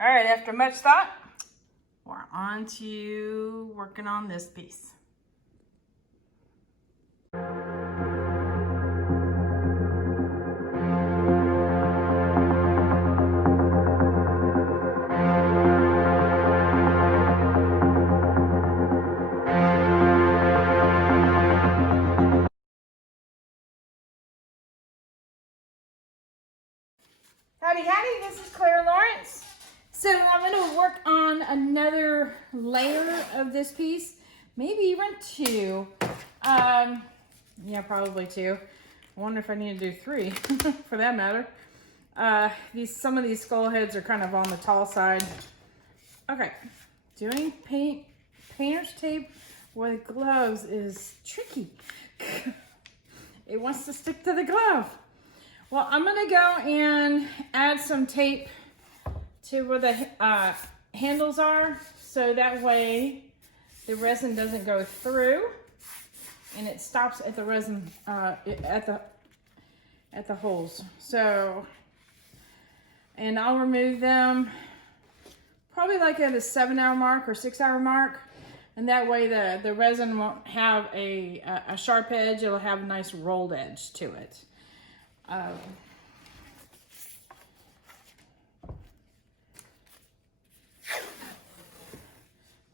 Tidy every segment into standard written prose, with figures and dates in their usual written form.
All right, after much thought, we're on to working on this piece. Howdy, howdy, this is Clara Lawrence. So I'm going to work on another layer of this piece, maybe even two. Yeah, probably two. I wonder if I need to do three for that matter. Some of these skull heads are kind of on the tall side. Okay, doing painter's tape with gloves is tricky. It wants to stick to the glove. Well, I'm gonna go and add some tape to where the handles are, so that way the resin doesn't go through and it stops at the resin, at the holes. So, and I'll remove them probably like at a 7-hour mark or 6-hour mark. And that way the resin won't have a sharp edge, it'll have a nice rolled edge to it.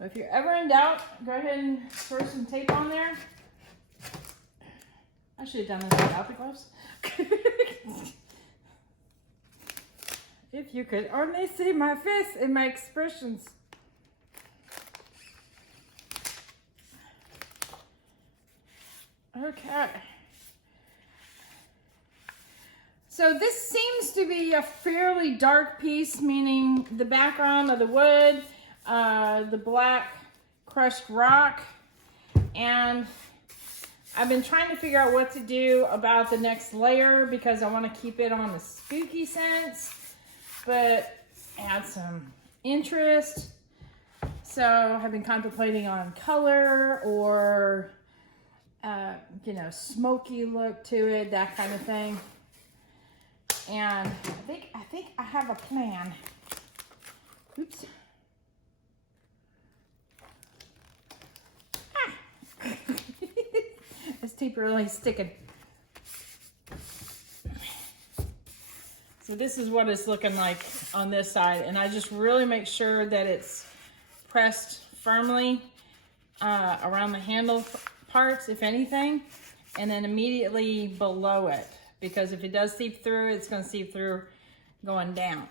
If you're ever in doubt, go ahead and throw some tape on there. I should have done this without the gloves. If you could only see my face and my expressions. Okay. So this seems to be a fairly dark piece, meaning the background of the wood, the black crushed rock, and I've been trying to figure out what to do about the next layer because I want to keep it on the spooky sense, but add some interest. So I've been contemplating on color or, you know, smoky look to it, that kind of thing. And I think I have a plan. Oops. Ah. This tape really sticking. So this is what it's looking like on this side, and I just really make sure that it's pressed firmly around the handle parts, if anything, and then immediately below it. Because if it does seep through, it's going to seep through going down.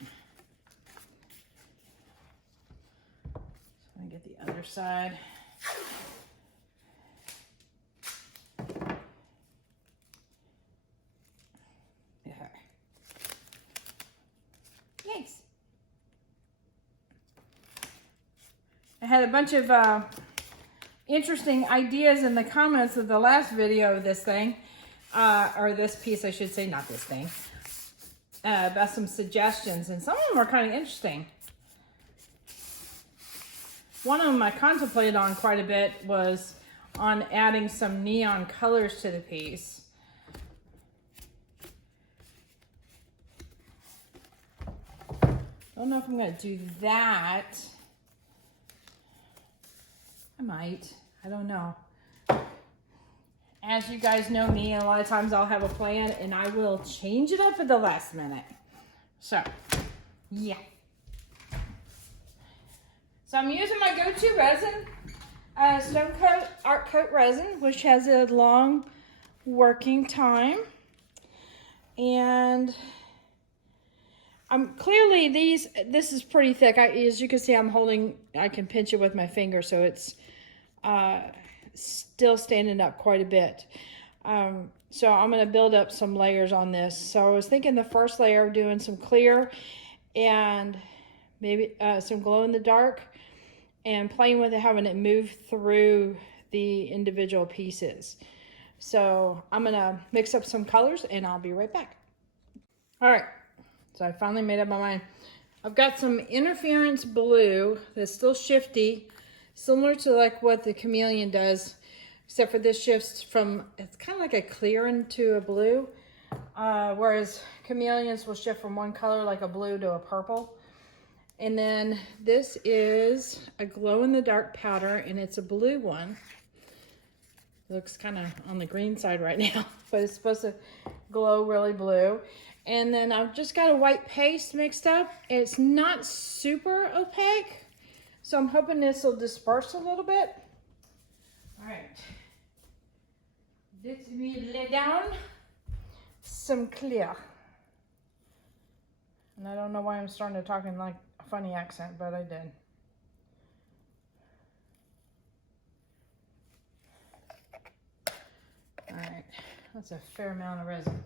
So let me get the other side. Okay. Nice. I had a bunch of interesting ideas in the comments of the last video of this thing. Or this piece, I should say, not this thing, about some suggestions, and some of them were kind of interesting. One of them I contemplated on quite a bit was on adding some neon colors to the piece. Don't know if I'm going to do that. I might. I don't know. As you guys know me, a lot of times I'll have a plan and I will change it up at the last minute. So, yeah. So I'm using my go-to resin, Stone Coat Art Coat resin, which has a long working time. And I'm clearly this is pretty thick. As you can see, I can pinch it with my finger, so it's still standing up quite a bit. So I'm going to build up some layers on this. So I was thinking the first layer of doing some clear and maybe some glow in the dark and playing with it, having it move through the individual pieces. So I'm going to mix up some colors and I'll be right back. All right, so I finally made up my mind. I've got some interference blue that's still shifty, similar to like what the chameleon does, except for this shifts from, it's kind of like a clear into a blue, whereas chameleons will shift from one color like a blue to a purple. And then this is a glow-in-the-dark powder, and it's a blue one. It looks kind of on the green side right now, but it's supposed to glow really blue. And then I've just got a white paste mixed up. It's not super opaque, so I'm hoping this will disperse a little bit. All right. Let me lay down some clear. And I don't know why I'm starting to talk in like a funny accent, but I did. All right, that's a fair amount of resin.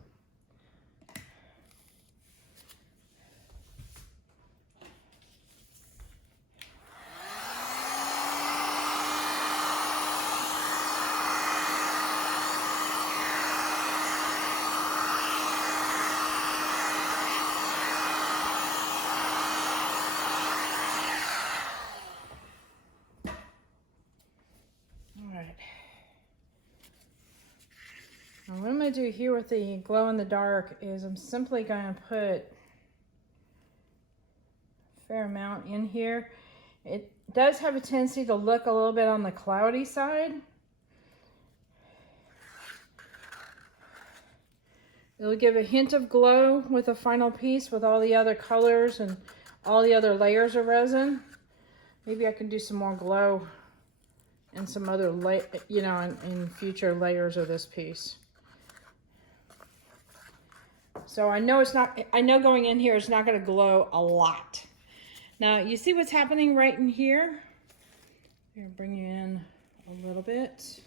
What I'm going to do here with the glow in the dark is I'm simply going to put a fair amount in here. It does have a tendency to look a little bit on the cloudy side. It'll give a hint of glow with the final piece with all the other colors and all the other layers of resin. Maybe I can do some more glow and some other, in future layers of this piece. So I know going in here it's not going to glow a lot. Now you see what's happening right in here? I'm going to bring you in a little bit.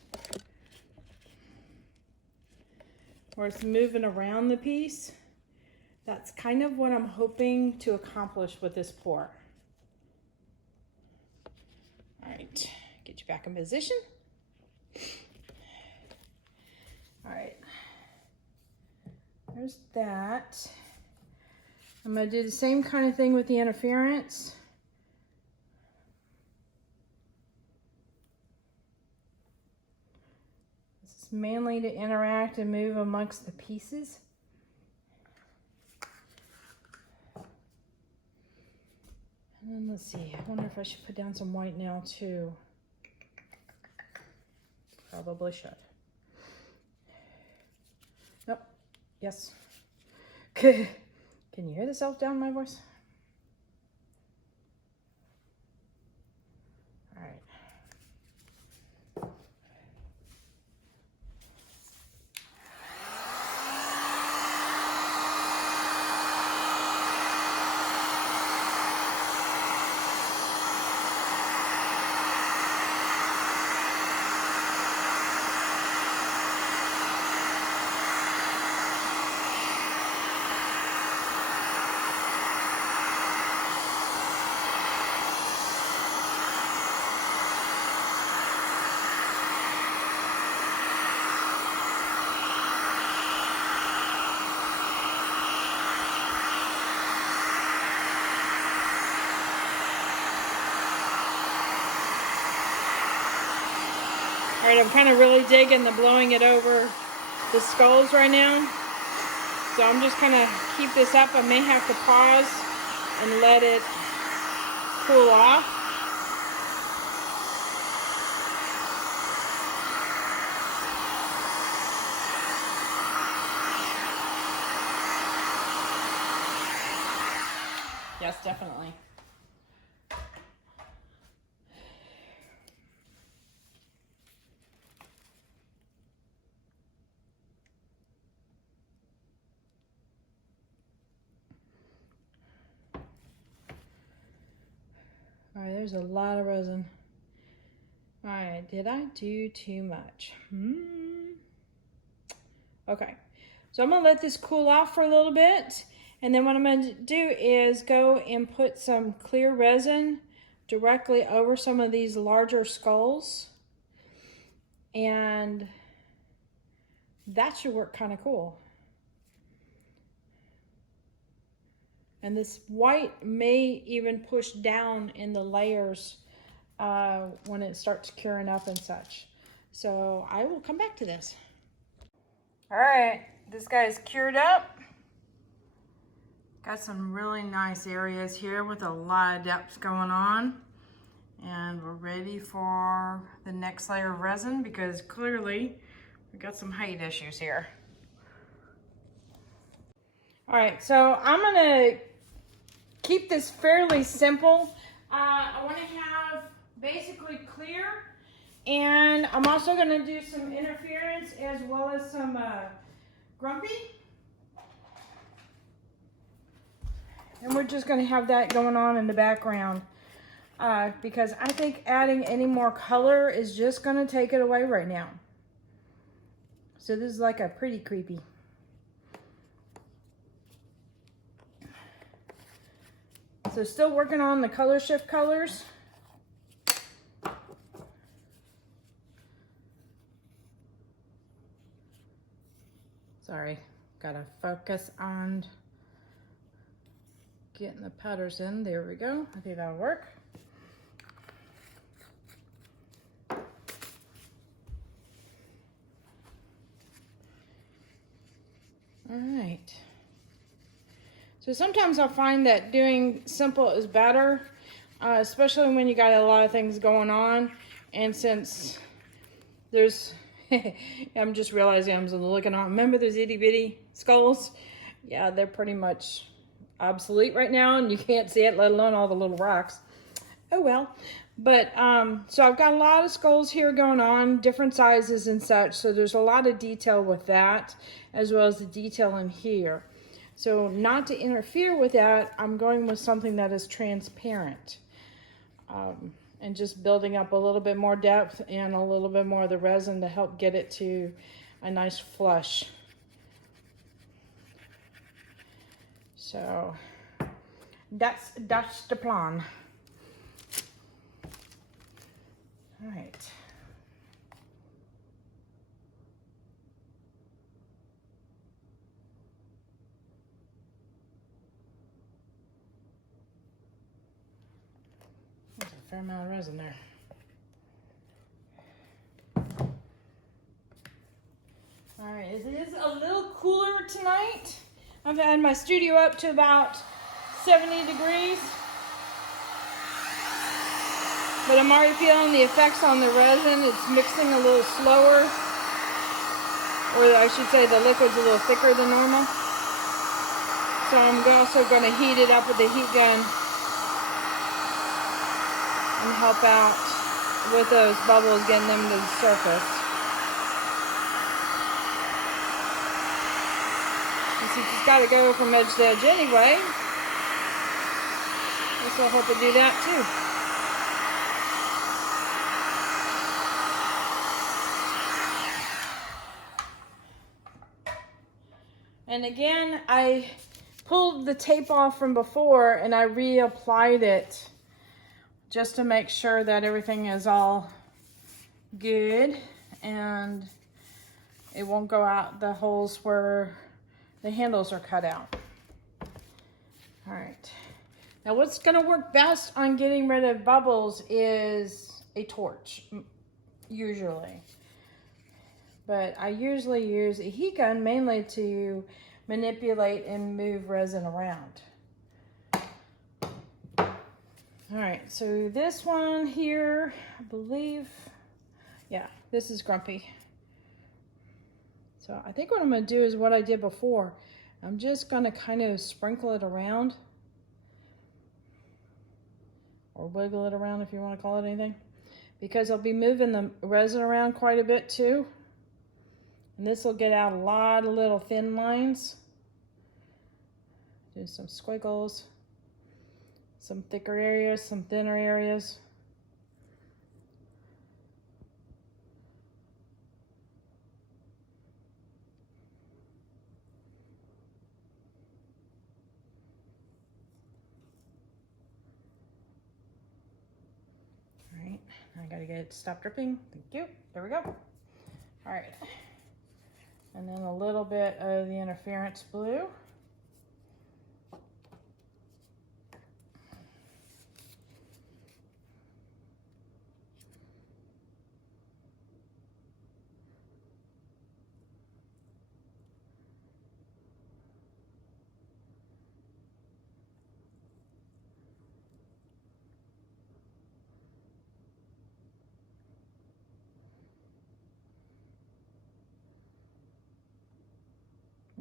Where it's moving around the piece. That's kind of what I'm hoping to accomplish with this pour. All right, get you back in position. All right. There's that. I'm going to do the same kind of thing with the interference. This is mainly to interact and move amongst the pieces. And then let's see, I wonder if I should put down some white now too. Probably should. Nope. Yes. Can you hear the self down in my voice? All right. All right, I'm kind of really digging the blowing it over the skulls right now. So I'm just gonna keep this up. I may have to pause and let it cool off. Yes, definitely. All right, there's a lot of resin. All right, did I do too much? Okay, so I'm gonna let this cool off for a little bit, and then what I'm gonna do is go and put some clear resin directly over some of these larger skulls, and that should work kind of cool. And this white may even push down in the layers when it starts curing up and such. So I will come back to this. All right, this guy's cured up. Got some really nice areas here with a lot of depth going on. And we're ready for the next layer of resin because clearly we got some height issues here. All right, so I'm gonna keep this fairly simple. I wanna have basically clear, and I'm also gonna do some interference as well as some grumpy. And we're just gonna have that going on in the background because I think adding any more color is just gonna take it away right now. So this is like a pretty creepy. So still working on the color shift colors. Sorry, gotta focus on getting the powders in. There we go. I think that'll work. All right. So sometimes I find that doing simple is better, especially when you got a lot of things going on. And since there's, I'm just realizing I'm looking on, remember those itty bitty skulls? Yeah, they're pretty much obsolete right now and you can't see it, let alone all the little rocks. Oh well. But so I've got a lot of skulls here going on, different sizes and such, so there's a lot of detail with that as well as the detail in here. So not to interfere with that, I'm going with something that is transparent and just building up a little bit more depth and a little bit more of the resin to help get it to a nice flush. So that's the plan. All right. There's a fair amount of resin there. All right, it is a little cooler tonight. I've had my studio up to about 70 degrees. But I'm already feeling the effects on the resin. It's mixing a little slower. Or I should say the liquid's a little thicker than normal. So I'm also going to heat it up with the heat gun and help out with those bubbles, getting them to the surface. And since it's got to go from edge to edge anyway, this will help it do that too. And again, I pulled the tape off from before and I reapplied it just to make sure that everything is all good and it won't go out the holes where the handles are cut out. All right. Now what's gonna work best on getting rid of bubbles is a torch, usually. But I usually use a heat gun mainly to manipulate and move resin around. All right, so this one here, I believe, yeah, this is grumpy. So I think what I'm gonna do is what I did before. I'm just gonna kind of sprinkle it around or wiggle it around if you wanna call it anything, because I'll be moving the resin around quite a bit too. And this will get out a lot of little thin lines. Do some squiggles, some thicker areas, some thinner areas. All right, I gotta get it to stop dripping. Thank you, there we go. All right. And then a little bit of the interference blue.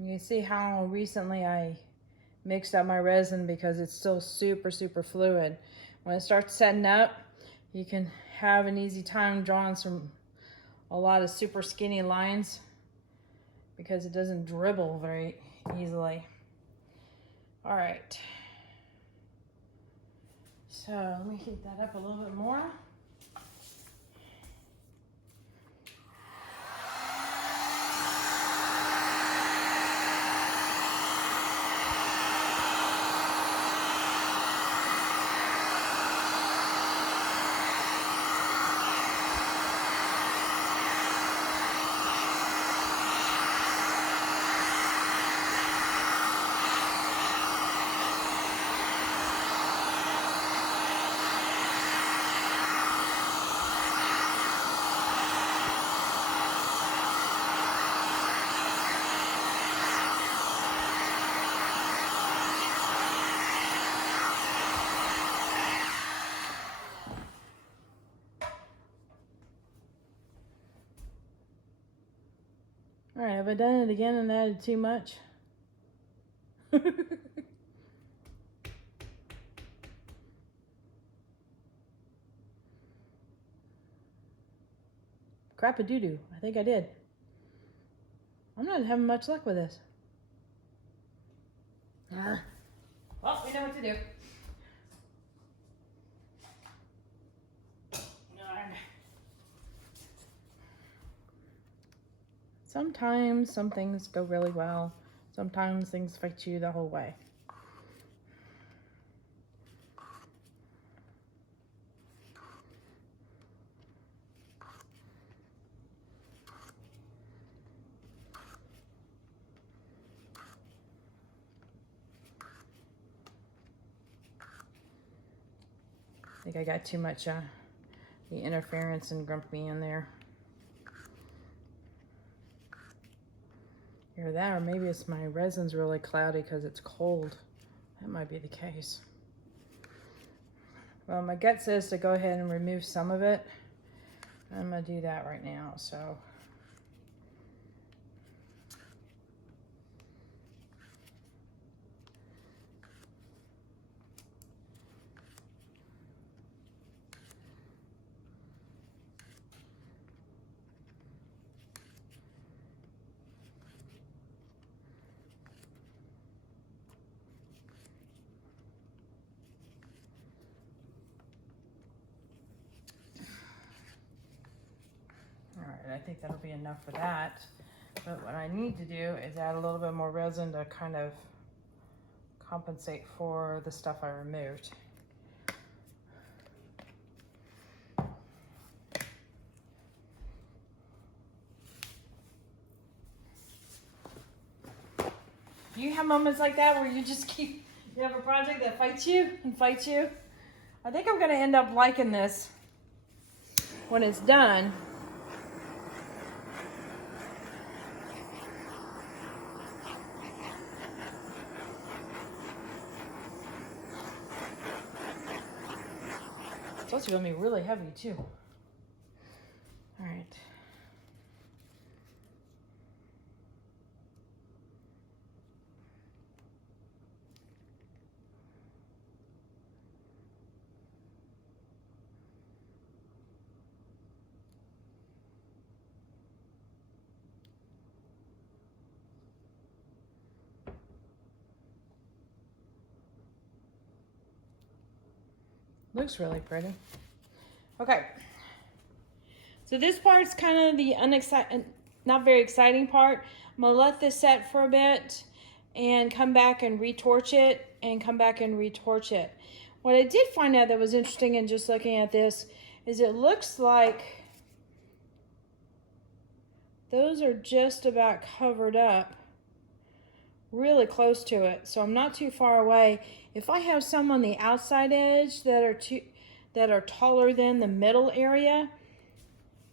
You can see how recently I mixed up my resin because it's still super, super fluid. When it starts setting up, you can have an easy time drawing a lot of super skinny lines because it doesn't dribble very easily. All right. So let me heat that up a little bit more. All right, have I done it again and added too much? Crap-a-doo-doo. I think I did. I'm not having much luck with this. Well, we know what to do. Sometimes some things go really well. Sometimes things fight you the whole way. I think I got too much the interference and grumpy in there. Either that or maybe it's my resin's really cloudy because it's cold. That might be the case. Well, my gut says to go ahead and remove some of it. I'm gonna do that right now, so. I think that'll be enough for that. But what I need to do is add a little bit more resin to kind of compensate for the stuff I removed. Do you have moments like that where you just you have a project that fights you and fights you? I think I'm gonna end up liking this when it's done. It's supposed to be really heavy too. All right. Looks really pretty. Okay. So this part's kind of the not very exciting part. I'm gonna let this set for a bit and come back and retorch it and come back and retorch it. What I did find out that was interesting in just looking at this is it looks like those are just about covered up, really close to it. So I'm not too far away. If I have some on the outside edge that are taller than the middle area,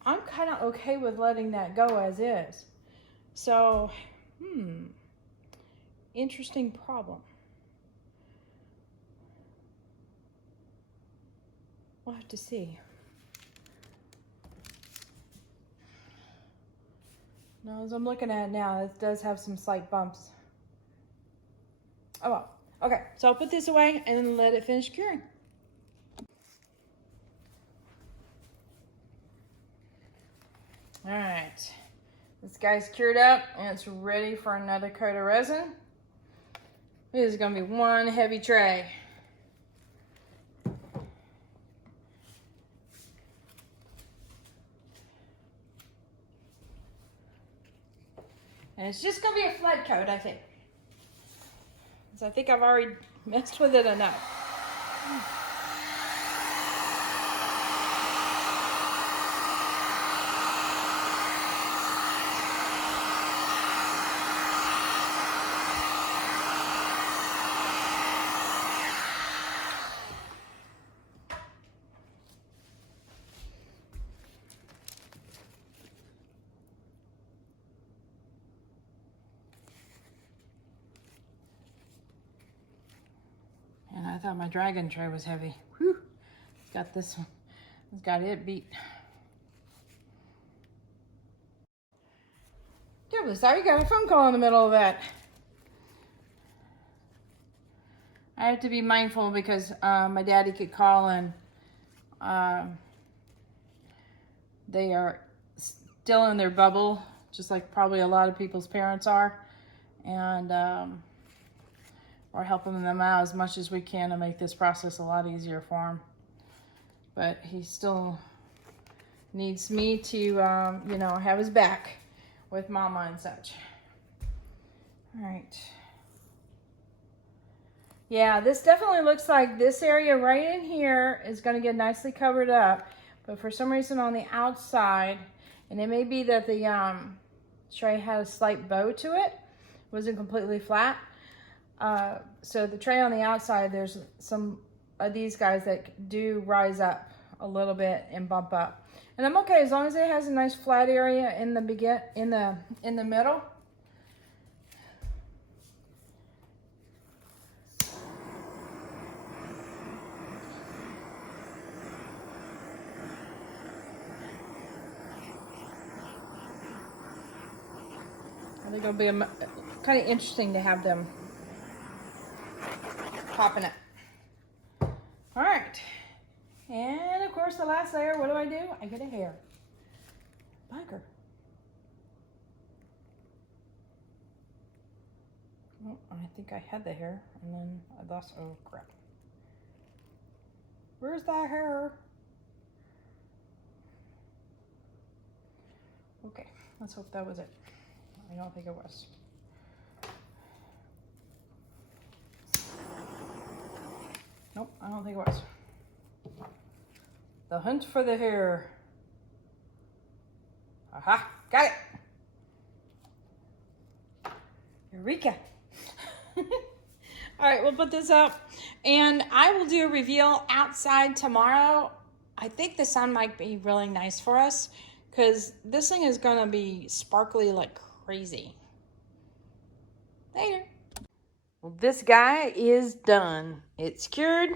I'm kind of okay with letting that go as is. So, interesting problem. We'll have to see. Now, as I'm looking at it now, it does have some slight bumps. Oh well. Okay, so I'll put this away and let it finish curing. All right, this guy's cured up and it's ready for another coat of resin. This is gonna be one heavy tray. And it's just gonna be a flood coat, I think. So I think I've already messed with it enough. And I thought my dragon tray was heavy. Whew. It's got this one. It's got it beat. Terribly sorry, got a phone call in the middle of that. I have to be mindful because my daddy could call and they are still in their bubble, just like probably a lot of people's parents are. And we're helping them out as much as we can to make this process a lot easier for him. But he still needs me to, you know, have his back with mama and such. All right. Yeah, this definitely looks like this area right in here is going to get nicely covered up. But for some reason on the outside, and it may be that the tray had a slight bow to it, wasn't completely flat. So the tray on the outside, there's some of these guys that do rise up a little bit and bump up. And I'm okay as long as it has a nice flat area in the middle. I think it'll be kind of interesting to have them popping up. All right, and of course the last layer, what do? I get a hair. Biker. Oh, I think I had the hair and then I lost, oh crap. Where's that hair? Okay, let's hope that was it. I don't think it was. Nope, I don't think it was. The hunt for the hair. Aha, got it. Eureka. All right, we'll put this up and I will do a reveal outside tomorrow. I think the sun might be really nice for us because this thing is gonna be sparkly like crazy. Later. Well, this guy is done. It's cured.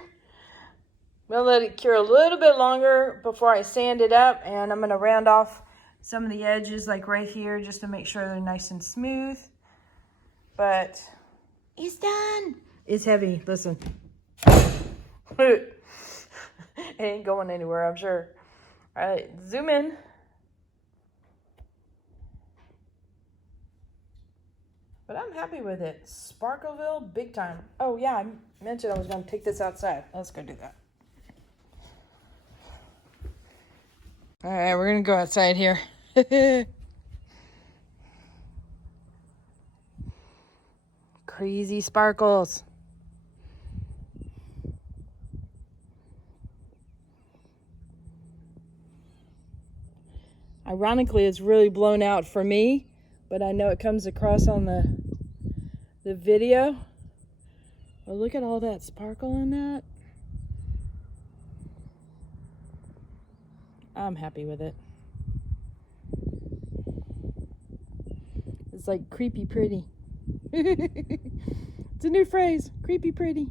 We'll let it cure a little bit longer before I sand it up, and I'm gonna round off some of the edges like right here just to make sure they're nice and smooth. But it's done. It's heavy, listen. It ain't going anywhere, I'm sure. All right, zoom in. But I'm happy with it. Sparkleville, big time. Oh yeah, I mentioned I was gonna take this outside. Let's go do that. All right, we're gonna go outside here. Crazy sparkles. Ironically, it's really blown out for me, but I know it comes across on the video. Oh, look at all that sparkle in that. I'm happy with it. It's like creepy pretty. It's a new phrase, creepy pretty.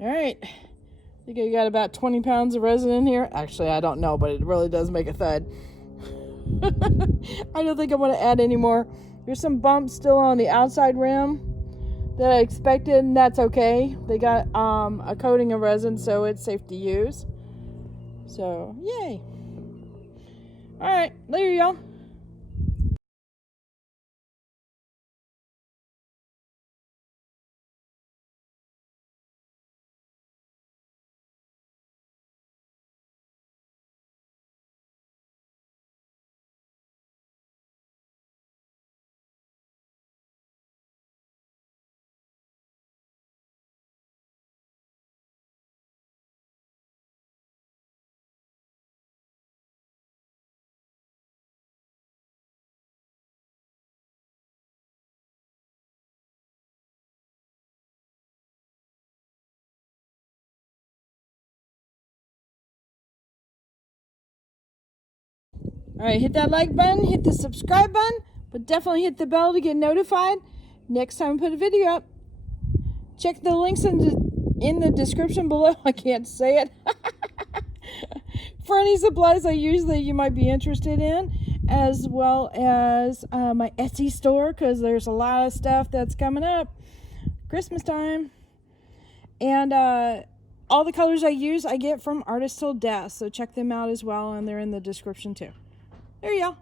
All right, I think I got about 20 pounds of resin in here. Actually, I don't know, but it really does make a thud. I don't think I want to add any more. There's some bumps still on the outside rim that I expected, and that's okay. They got a coating of resin, so it's safe to use. So, yay. Alright, later, y'all. Alright, hit that like button, hit the subscribe button, but definitely hit the bell to get notified next time I put a video up. Check the links in the description below. I can't say it. For any supplies I use that you might be interested in, as well as my Etsy store, because there's a lot of stuff that's coming up. Christmas time. And all the colors I use I get from Artist Till Death, so check them out as well, and they're in the description too. There you go.